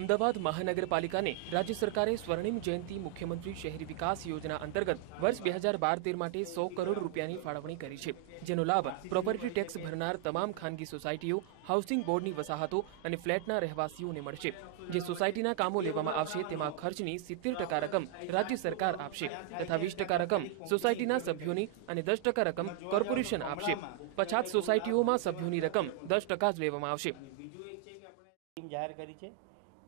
અમદાવાદ મહાનગરપાલિકાને રાજ્ય સરકારે સ્વર્ણિમ જયંતિ મુખ્યમંત્રી શહેરી વિકાસ યોજના અંતર્ગત વર્ષ બે હજાર બાર તેર માટે સો કરોડ રૂપિયાની ફાળવણી કરી છે, જેનો લાભ પ્રોપર્ટી ટેક્સ ભરનાર તમામ ખાનગી સોસાયટીઓ હાઉસિંગ બોર્ડની વસાહતો અને ફ્લેટના રહેવાસીઓને મળશે. જે સોસાયટીના કામો લેવામાં આવશે તેમાં ખર્ચની સિત્તેર ટકા રકમ રાજ્ય સરકાર આપશે તથા વીસ ટકા રકમ સોસાયટીના સભ્યોની અને દસ ટકા રકમ કોર્પોરેશન આપશે. પછાત સોસાયટીઓમાં સભ્યોની રકમ દસ ટકા જ લેવામાં આવશે. જાહેર કરી છે.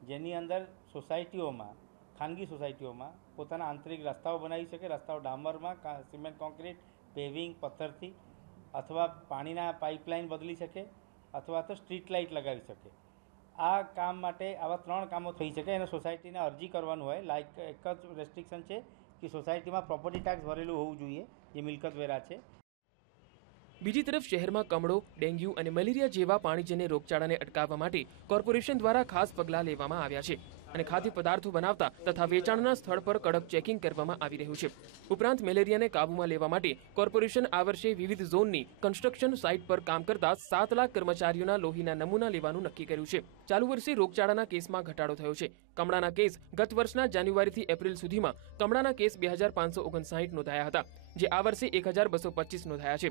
જેની અંદર સોસાયટીઓમાં, ખાનગી સોસાયટીઓમાં પોતાના આંતરિક રસ્તાઓ બનાવી શકે. રસ્તાઓ ડામરમાં સિમેન્ટ કોન્ક્રીટ પેવિંગ પથ્થરથી અથવા પાણીના પાઇપલાઇન બદલી શકે અથવા તો સ્ટ્રીટ લાઇટ લગાવી શકે. આ કામ માટે આવા ત્રણ કામો થઈ શકે. એને સોસાયટીને અરજી કરવાનું હોય. લાઇક એક જ રેસ્ટ્રિક્શન છે કે સોસાયટીમાં પ્રોપર્ટી ટેક્સ ભરેલું હોવું જોઈએ, જે મિલકત વેરા છે. બીજી તરફ શહેરમાં કમળો, ડેન્ગ્યુ અને મેલેરિયા જેવા પાણીજન્ય રોગચાળાને અટકાવવા માટે કોર્પોરેશન દ્વારા ખાસ પગલાં લેવામાં આવ્યા છે અને ખાદ્ય પદાર્થો બનાવતા તથા વેચાણના સ્થળ પર કડક ચેકિંગ કરવામાં આવી રહ્યું છે. ઉપરાંત મેલેરિયાને કાબૂમાં લેવા માટે કોર્પોરેશન આ વર્ષે વિવિધ ઝોનની કન્સ્ટ્રક્શન સાઇટ પર કામ કરતા સાત લાખ કર્મચારીઓના લોહીના નમૂના લેવાનું નક્કી કર્યું છે. ચાલુ વર્ષે રોગચાળાના કેસમાં ઘટાડો થયો છે. કમળાના કેસ ગત વર્ષના જાન્યુઆરીથી એપ્રિલ સુધીમાં કમળાના કેસ બે હજાર પાંચસો ઓગણસાઠ નોંધાયા હતા, જે આ વર્ષે એક હજાર બસો પચીસ નોંધાયા છે.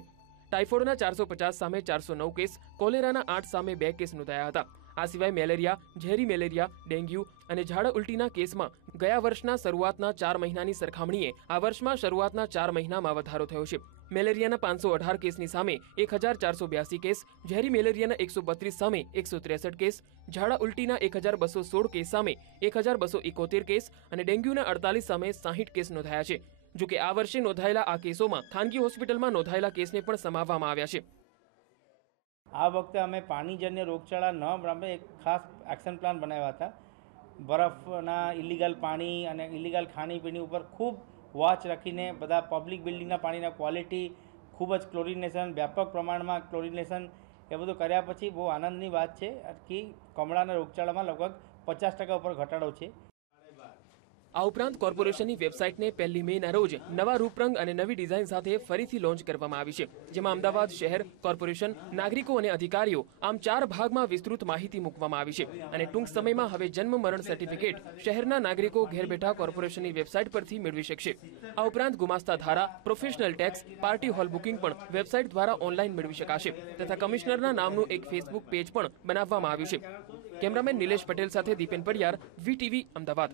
ટાઇફોઇડના ચારસો પચાસ સામે ચારસો નવ કેસ, કોલેરાના આઠ સામે બે કેસ નોંધાયા હતા. આ સિવાય મેલેરિયા, ઝેરી મેલેરિયા, ડેન્ગ્યુ અને ઝાડા ઉલટીના કેસમાં ગયા વર્ષના શરૂઆતના ચાર મહિનાની સરખામણીએ આ વર્ષમાં શરૂઆતના ચાર મહિનામાં વધારો થયો છે. મેલેરિયાના પાંચસો અઢાર કેસની સામે એક હજાર ચારસો બ્યાસી કેસ, ઝેરી મેલેરિયાના એકસો બત્રીસ સામે એકસો ત્રેસઠ કેસ, ઝાડા ઉલટીના એક હજાર બસો સોળ કેસ સામે એક હજાર બસો ઇકોતેર કેસ અને ડેન્ગ્યુના અડતાલીસ સામે સાહીઠ કેસ નોંધાયા છે. જો કે આ વર્ષે નોંધાયેલા આ કેસોમાં ખાનગી હોસ્પિટલમાં નોંધાયેલા કેસને પણ સમાવવામાં આવ્યા છે. આ વખતે અમે પાણીજન્ય રોગચાળા ન અમે એક ખાસ એક્શન પ્લાન બનાવ્યા હતા. બરફના ઇલીગલ પાણી અને ઇલીગલ ખાણીપીણી ઉપર ખૂબ વોચ રાખીને બધા પબ્લિક બિલ્ડિંગના પાણીના ક્વોલિટી ખૂબ જ ક્લોરિનેશન વ્યાપક પ્રમાણમાં ક્લોરિનેશન એ બધું કર્યા પછી બહુ આનંદની વાત છે કે કમળાના રોગચાળામાં લગભગ પચાસ ટકા ઉપર ઘટાડો છે. આ ઉપરાંત કોર્પોરેશનની વેબસાઇટને પહેલી મેના રોજ નવા રૂપરંગ અને નવી ડિઝાઇન સાથે ફરીથી લોન્ચ કરવામાં આવી છે, જેમાં અમદાવાદ શહેર, કોર્પોરેશન, નાગરિકો અને અધિકારીઓ આમ ચાર ભાગમાં વિસ્તૃત માહિતી મૂકવામાં આવી છે. અને ટૂંક સમયમાં હવે જન્મ મરણ સર્ટિફિકેટ શહેરના નાગરિકો ઘેર બેઠા કોર્પોરેશનની વેબસાઇટ પરથી મેળવી શકશે. આ ઉપરાંત ગુમાસ્તા ધારા, professional tax, party hall booking પણ વેબસાઇટ દ્વારા ઓનલાઈન મેળવી શકાશે તથા કમિશનરના નામનું એક ફેસબુક પેજ પણ બનાવવામાં આવ્યું છે. કેમેરામેન નિલેશ પટેલ સાથે દીપેન પડિયાર, વીટીવી, અમદાવાદ.